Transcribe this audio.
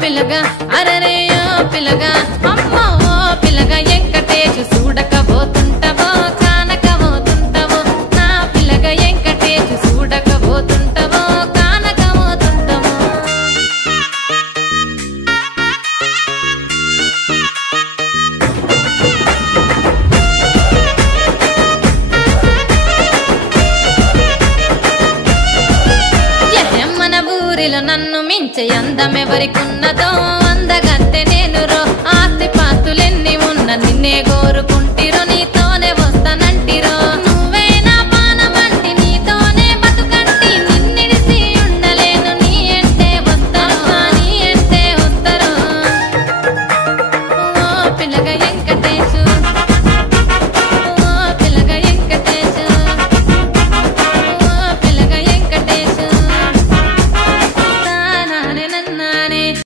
పిల్లగా అరరేయో పిల్లగా అమ్మో పిల్లగా వెంకటేష్ చూడకపోతుంటావో కానకపోతుంటావో నా పిల్లగా వెంకటేష్ చూడకపోతుంటావో కానకపోతుంటావో మన ఊరిలో నన్ను మించే అందమెవరికున్నదో